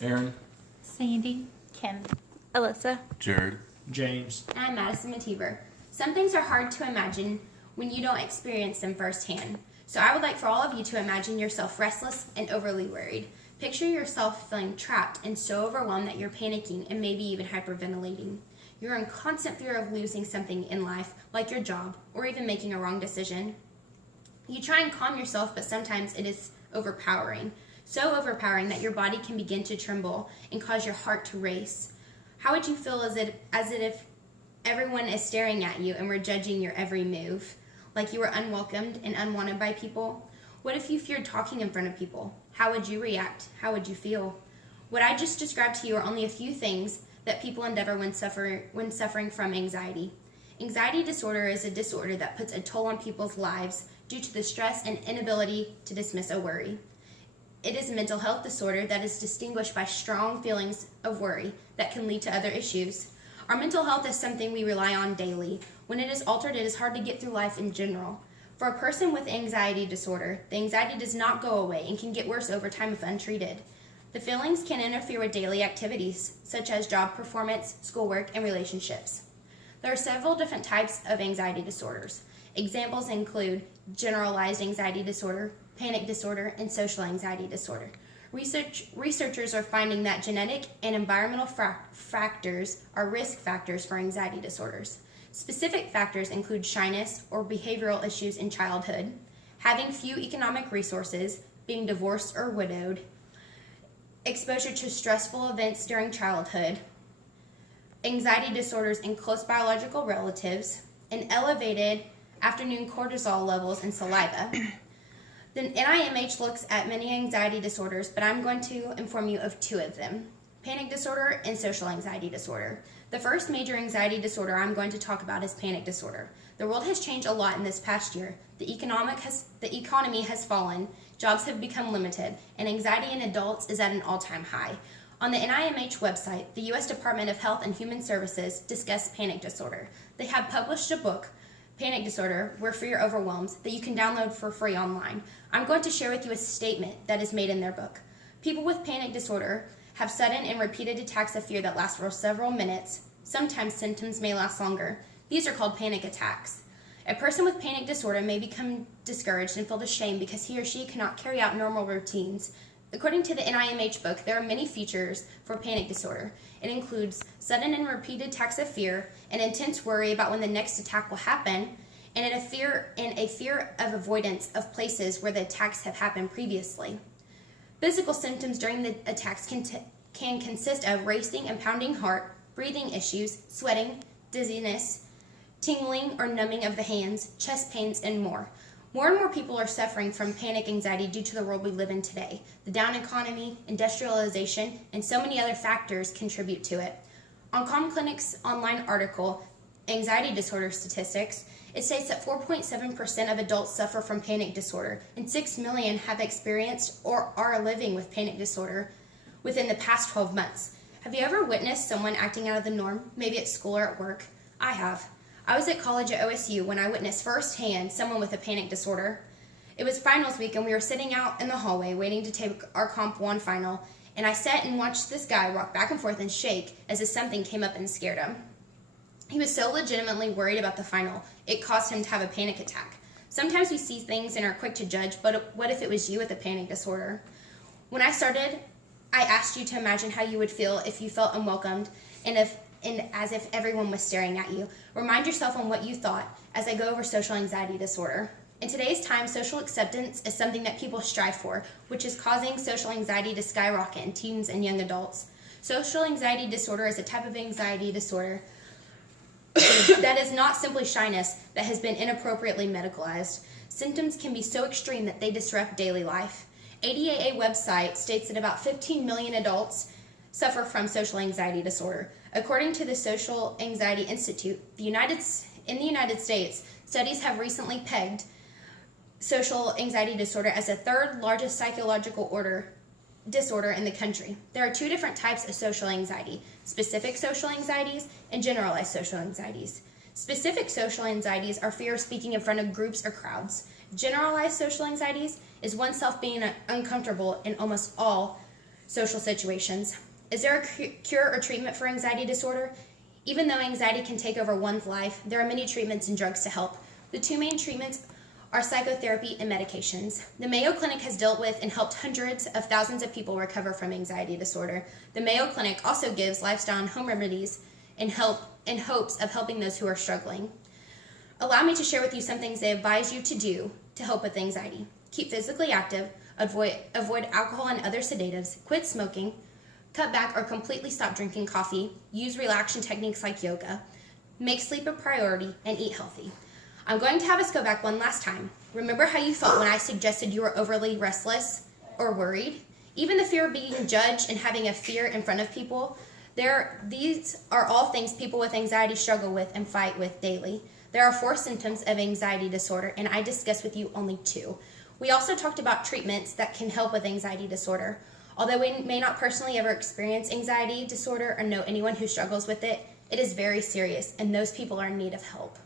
Aaron, Sandy, Kim, Alyssa, Jared, James. And I'm Madison Mativer. Some things are hard to imagine when you don't experience them firsthand. So I would like for all of you to imagine yourself restless and overly worried. Picture yourself feeling trapped and so overwhelmed that you're panicking and maybe even hyperventilating. You're in constant fear of losing something in life, like your job, or even making a wrong decision. You try and calm yourself, but sometimes it is overpowering. So overpowering that your body can begin to tremble and cause your heart to race. How would you feel as if everyone is staring at you and we're judging your every move? Like you were unwelcomed and unwanted by people? What if you feared talking in front of people? How would you react? How would you feel? What I just described to you are only a few things that people endeavor when suffering from anxiety. Anxiety disorder is a disorder that puts a toll on people's lives due to the stress and inability to dismiss a worry. It is a mental health disorder that is distinguished by strong feelings of worry that can lead to other issues. Our mental health is something we rely on daily. When it is altered, it is hard to get through life in general. For a person with anxiety disorder, the anxiety does not go away and can get worse over time if untreated. The feelings can interfere with daily activities, such as job performance, schoolwork, and relationships. There are several different types of anxiety disorders. Examples include generalized anxiety disorder, panic disorder, and social anxiety disorder. Researchers are finding that genetic and environmental factors are risk factors for anxiety disorders. Specific factors include shyness or behavioral issues in childhood, having few economic resources, being divorced or widowed, exposure to stressful events during childhood, anxiety disorders in close biological relatives, and elevated afternoon cortisol levels in saliva. The NIMH looks at many anxiety disorders, but I'm going to inform you of two of them: panic disorder and social anxiety disorder. The first major anxiety disorder I'm going to talk about is panic disorder. The world has changed a lot in this past year. The economy has fallen, jobs have become limited, and anxiety in adults is at an all-time high. On the NIMH website, the U.S. Department of Health and Human Services discuss panic disorder. They have published a book, Panic Disorder, Where Fear Overwhelms, that you can download for free online. I'm going to share with you a statement that is made in their book. People with panic disorder have sudden and repeated attacks of fear that last for several minutes. Sometimes symptoms may last longer. These are called panic attacks. A person with panic disorder may become discouraged and feel ashamed because he or she cannot carry out normal routines. According to the NIMH book, there are many features for panic disorder. It includes sudden and repeated attacks of fear, an intense worry about when the next attack will happen, and a fear of avoidance of places where the attacks have happened previously. Physical symptoms during the attacks can consist of racing and pounding heart, breathing issues, sweating, dizziness, tingling or numbing of the hands, chest pains, and more. More and more people are suffering from panic anxiety due to the world we live in today. The down economy, industrialization, and so many other factors contribute to it. On Calm Clinic's online article, Anxiety Disorder Statistics, it states that 4.7% of adults suffer from panic disorder, and 6 million have experienced or are living with panic disorder within the past 12 months. Have you ever witnessed someone acting out of the norm, maybe at school or at work? I have. I was at college at OSU when I witnessed firsthand someone with a panic disorder. It was finals week and we were sitting out in the hallway waiting to take our Comp 1 final, and I sat and watched this guy rock back and forth and shake as if something came up and scared him. He was so legitimately worried about the final, it caused him to have a panic attack. Sometimes we see things and are quick to judge, but what if it was you with a panic disorder? When I started, I asked you to imagine how you would feel if you felt unwelcomed and as if everyone was staring at you. Remind yourself on what you thought as I go over social anxiety disorder. In today's time, social acceptance is something that people strive for, which is causing social anxiety to skyrocket in teens and young adults. Social anxiety disorder is a type of anxiety disorder that is not simply shyness that has been inappropriately medicalized. Symptoms can be so extreme that they disrupt daily life. ADAA website states that about 15 million adults suffer from social anxiety disorder. According to the Social Anxiety Institute, in the United States, studies have recently pegged social anxiety disorder as the third largest psychological disorder in the country. There are two different types of social anxiety: specific social anxieties and generalized social anxieties. Specific social anxieties are fear of speaking in front of groups or crowds. Generalized social anxieties is oneself being uncomfortable in almost all social situations. Is there a cure or treatment for anxiety disorder? Even though anxiety can take over one's life, there are many treatments and drugs to help. The two main treatments are psychotherapy and medications. The Mayo Clinic has dealt with and helped hundreds of thousands of people recover from anxiety disorder. The Mayo Clinic also gives lifestyle and home remedies in hopes of helping those who are struggling. Allow me to share with you some things they advise you to do to help with anxiety. Keep physically active, avoid alcohol and other sedatives, quit smoking, cut back or completely stop drinking coffee, use relaxation techniques like yoga, make sleep a priority, and eat healthy. I'm going to have us go back one last time. Remember how you felt when I suggested you were overly restless or worried? Even the fear of being judged and having a fear in front of people, these are all things people with anxiety struggle with and fight with daily. There are 4 symptoms of anxiety disorder, and I discussed with you only 2. We also talked about treatments that can help with anxiety disorder. Although we may not personally ever experience anxiety disorder or know anyone who struggles with it, it is very serious, and those people are in need of help.